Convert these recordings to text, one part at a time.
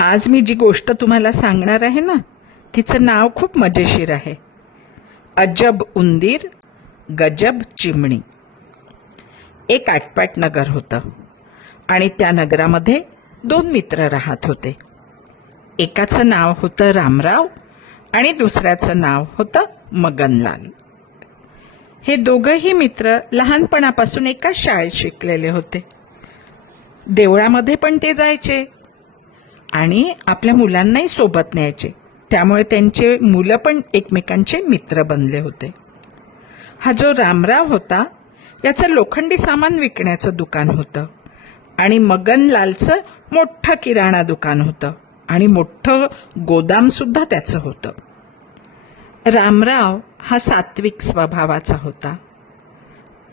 आज मी जी गोष्ट तुम्हाला सांगणार आहे ना तिचं नाव खूप मजेशीर आहे. अजब उंदीर गजब चिमणी. एक आटपाट नगर होतं आणि त्या नगरामध्ये दोन मित्र राहत होते. एकाचं नाव होतं रामराव आणि दुसऱ्याचं नाव होतं मगनलाल. हे दोघंही मित्र लहानपणापासून एकाच शाळेत शिकलेले होते. देवळामध्ये पण ते जायचे आणि आपल्या मुलांनाही सोबत न्यायचे. त्यामुळे त्यांचे मुलं पण एकमेकांचे मित्र बनले होते. हा जो रामराव होता याचं लोखंडी सामान विकण्याचं दुकान होतं. आणि मगनलालचं मोठं किराणा दुकान होतं. आणि मोठं गोदामसुद्धा त्याचं होतं. रामराव हा सात्विक स्वभावाचा होता.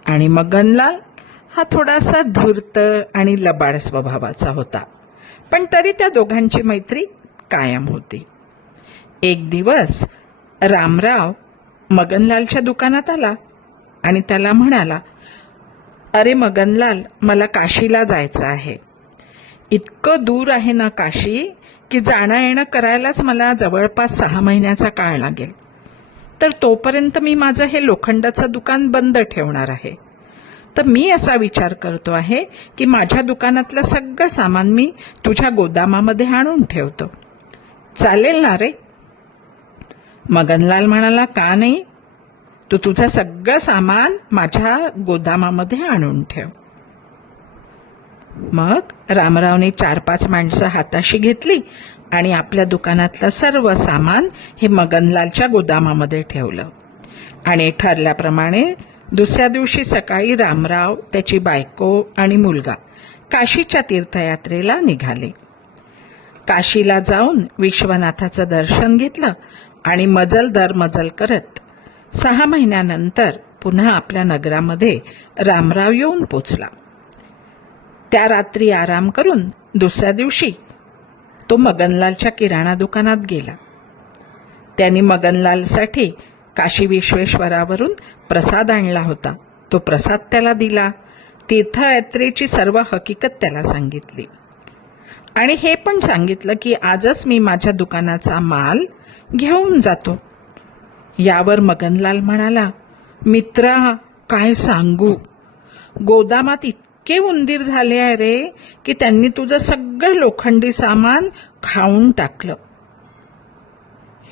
आणि मगनलाल हा थोडासा धूर्त आणि लबाड स्वभावाचा होता. पण तरी त्या दोघांची मैत्री कायम होती. एक दिवस रामराव मगनलालच्या दुकानात आला आणि त्याला म्हणाला अरे मगनलाल मला काशीला जायचं आहे. इतकं दूर आहे ना काशी की जाणं येणं करायलाच मला जवळपास सहा महिन्याचा काळ लागेल. तर तोपर्यंत मी माझं हे लोखंडाचं दुकान बंद ठेवणार आहे. तर मी असा विचार करतो आहे की माझ्या दुकानातलं सगळं सामान मी तुझ्या गोदामामध्ये आणून ठेवतो. चालेल ना रे? मगनलाल म्हणाला का नाही? तू तुझं सगळं सामान माझ्या गोदामामध्ये आणून ठेव. मग रामरावने चार पाच माणसं हाताशी घेतली आणि आपल्या दुकानातलं सर्व सामान हे मगनलालच्या गोदामामध्ये ठेवलं. आणि ठरल्याप्रमाणे दुसऱ्या दिवशी सकाळी रामराव त्याची बायको आणि मुलगा काशीच्या तीर्थयात्रेला निघाले. काशीला जाऊन विश्वनाथाचं दर्शन घेतलं आणि मजल दर मजल करत सहा महिन्यानंतर पुन्हा आपल्या नगरामध्ये रामराव येऊन पोचला. त्या रात्री आराम करून दुसऱ्या दिवशी तो मगनलालच्या किराणा दुकानात गेला. त्यांनी मगनलालसाठी काशी विश्वेश्वरावरून प्रसाद आणला होता. तो प्रसाद त्याला दिला. तीर्थयात्रेची सर्व हकीकत त्याला सांगितली. आणि हे पण सांगितलं की आजच मी माझ्या दुकानाचा माल घेऊन जातो. यावर मगनलाल म्हणाला मित्रा काय सांगू? गोदामात इतके उंदीर झाले आहे रे की त्यांनी तुझं सगळं लोखंडी सामान खाऊन टाकलं.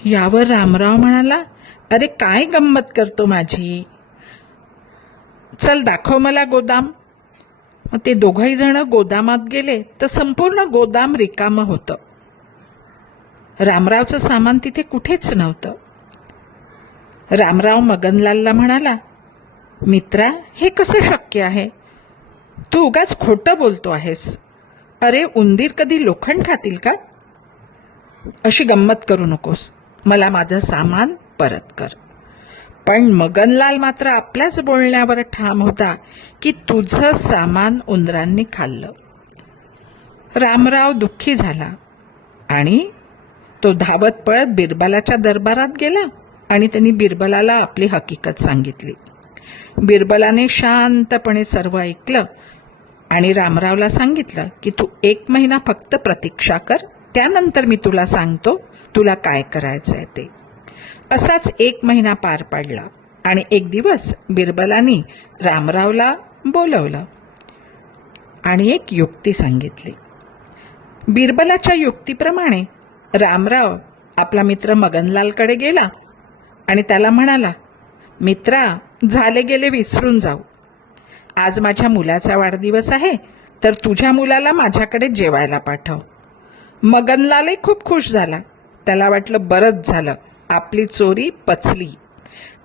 यावर रामराव म्हणाला अरे काय गंमत करतो माझी? चल दाखव मला गोदाम. मग ते दोघही जण गोदामात गेले तर संपूर्ण गोदाम रिकामं होतं. रामरावचं सामान तिथे कुठेच नव्हतं. रामराव मगनलालला म्हणाला मित्रा हे कसं शक्य आहे? तू उगाच खोटं बोलतो आहेस. अरे उंदीर कधी लोखंड खातील का? अशी गंमत करू नकोस. मला माझं सामान परत कर. पण मगनलाल मात्र आपल्याच बोलण्यावर ठाम होता की तुझं सामान उंदरांनी खाल्लं. रामराव दुःखी झाला आणि तो धावत पळत बिरबलाच्या दरबारात गेला आणि त्यांनी बिरबलाला आपली हकीकत सांगितली. बिरबलाने शांतपणे सर्व ऐकलं आणि रामरावला सांगितलं की तू एक महिना फक्त प्रतीक्षा कर त्यानंतर मी तुला सांगतो तुला काय करायचं आहे ते. असाच एक महिना पार पडला आणि एक दिवस बिरबलानी रामरावला बोलवलं आणि एक युक्ती सांगितली. बिरबलाच्या युक्तीप्रमाणे रामराव आपला मित्र मगनलालकडे गेला आणि त्याला म्हणाला मित्रा झाले गेले विसरून जाऊ. आज माझ्या मुलाचा वाढदिवस आहे तर तुझ्या मुलाला माझ्याकडे जेवायला पाठव. मगनलालही खूप खुश झाला. त्याला वाटलं बरंच झालं. आपली चोरी पचली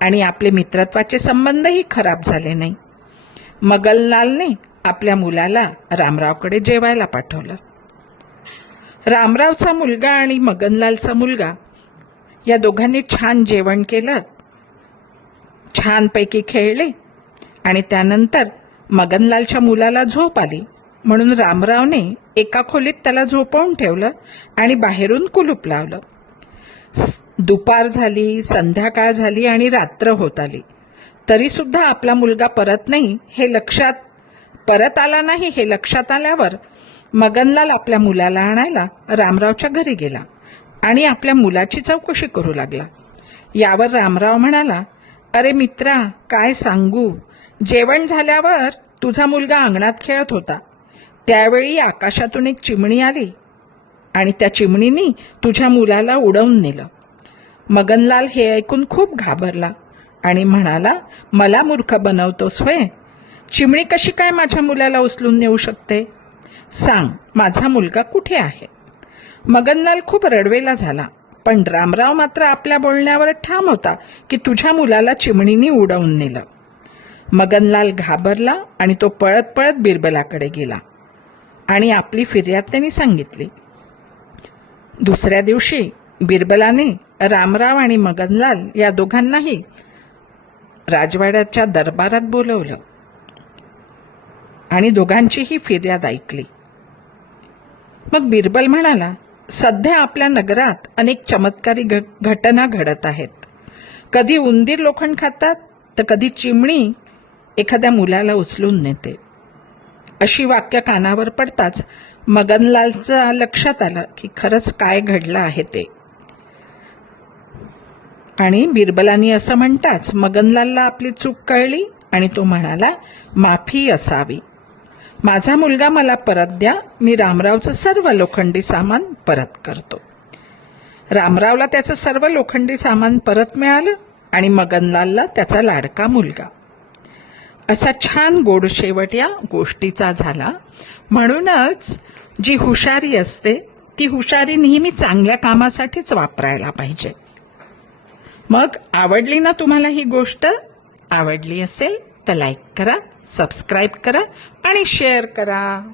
आणि आपले मित्रत्वाचे संबंधही खराब झाले नाही. मगनलालने आपल्या मुलाला रामरावकडे जेवायला पाठवलं. रामरावचा मुलगा आणि मगनलालचा मुलगा या दोघांनी छान जेवण केलं छानपैकी खेळले आणि त्यानंतर मगनलालच्या मुलाला झोप आली. म्हणून रामरावने एका खोलीत त्याला झोपवून ठेवलं आणि बाहेरून कुलूप लावलं. दुपार झाली संध्याकाळ झाली आणि रात्र होत आली. तरीसुद्धा आपला मुलगा परत नाही हे लक्षात परत आला नाही हे लक्षात आल्यावर मगनलाल आपल्या मुलाला आणायला रामरावच्या घरी गेला आणि आपल्या मुलाची चौकशी करू लागला. यावर रामराव म्हणाला अरे मित्रा काय सांगू? जेवण झाल्यावर तुझा मुलगा अंगणात खेळत होता. त्यावेळी आकाशातून एक चिमणी आली आणि त्या चिमणीनी तुझ्या मुलाला उडवून नेलं. मगनलाल हे ऐकून खूप घाबरला आणि म्हणाला मला मूर्ख बनवतोस होय चिमणी कशी काय माझ्या मुलाला उचलून नेऊ शकते? सांग माझा मुलगा कुठे आहे? मगनलाल खूप रडवेला झाला पण रामराव मात्र आपल्या बोलण्यावर ठाम होता की तुझ्या मुलाला चिमणीने उडवून नेलं. मगनलाल घाबरला आणि तो पळत पळत बिरबलाकडे गेला. आणि आपली फिर्याद त्यांनी सांगितली. दुसऱ्या दिवशी बिरबलाने रामराव आणि मगनलाल या दोघांनाही राजवाड्याच्या दरबारात बोलवलं आणि दोघांचीही फिर्याद ऐकली. मग बिरबल म्हणाला सध्या आपल्या नगरात अनेक चमत्कारी घ घटना घडत आहेत. कधी उंदीर लोखंड खातात तर कधी चिमणी एखाद्या मुलाला उचलून नेते. अशी वाक्य कानावर पडताच मगनलालच्या लक्षात आलं की खरंच काय घडलं आहे ते. आणि बिरबलानी असं म्हणताच मगनलालला आपली चूक कळली आणि तो म्हणाला माफी असावी. माझा मुलगा मला परत द्या मी रामरावचं सर्व लोखंडी सामान परत करतो. रामरावला त्याचं सर्व लोखंडी सामान परत मिळालं आणि मगनलालला त्याचा लाडका मुलगा. असा छान गोड शेवट या गोष्टीचा झाला. म्हणूनच जी हुशारी असते ती हुशारी नेहमी चांगल्या कामासाठीच वापरायला पाहिजे. मग आवडली ना तुम्हाला ही गोष्ट? आवडली असेल तर लाईक करा सबस्क्राईब करा आणि शेअर करा.